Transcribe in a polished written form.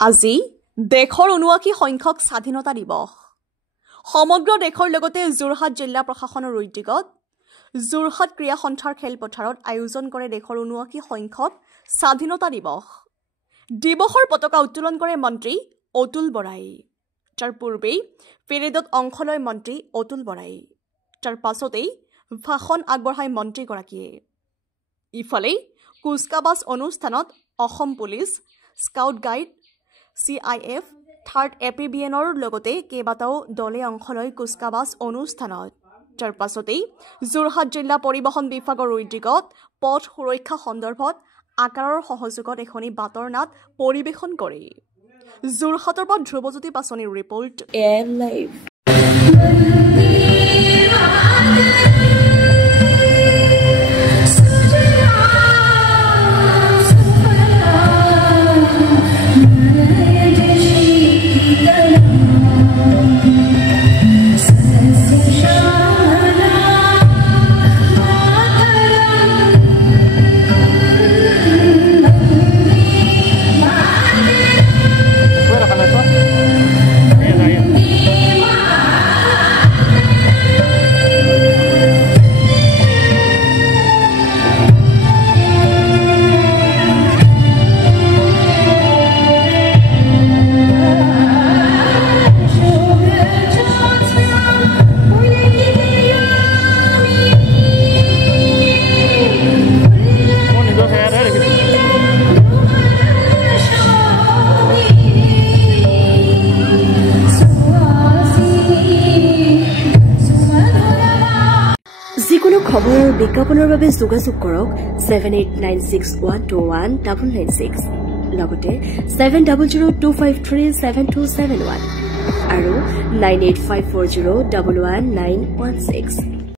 আজি দেশৰ ৭৯ সংখ্যক স্বাধীনতা দিৱস সমগ্ৰ দেশৰ লগতে যোৰহাট জিলা প্ৰশাসনৰ উদ্যোগত যোৰহাট ক্ৰীড়া সন্থাৰ খেলপথাৰত আয়োজন কৰে দেশৰ ৭৯ সংখ্যক স্বাধীনতা দিৱসৰ পতাকা উত্তোলন কৰে মন্ত্ৰী অতুল বৰাই তাৰ পূৰ্বেই পেৰেডত অংশ লয় মন্ত্ৰী অতুল বৰাই তাৰ পাছতেই ভাষণ আগবঢ়ায় মন্ত্ৰীগৰাকীয়ে ইফালে কুচকাৱাজ অনুষ্ঠানত Assam police scout guide CIF third APBNৰ লগতে কেইবাটাও দলে অংশ লয় কুচকাৱাজ অনুষ্ঠানত তাৰ পাছতেই যোৰহাট জিলা পৰিবহণ বিভাগৰ উদ্যোগত পথ সুৰক্ষা সন্দৰ্ভত আকাৰৰ সহযোগত এখনি বাতৰ নাট পৰিবেশন কৰে যোৰহাটৰ পৰা ধ্ৰুৱজ্যোতি পাছনিৰ ৰিপৰ্ট এয়াৰ লাইভ যিকোনো খবৰৰ বিজ্ঞাপনৰ বাবে যোগাযোগ কৰক 7896121996 লগতে 7002537271 আৰু 9854011916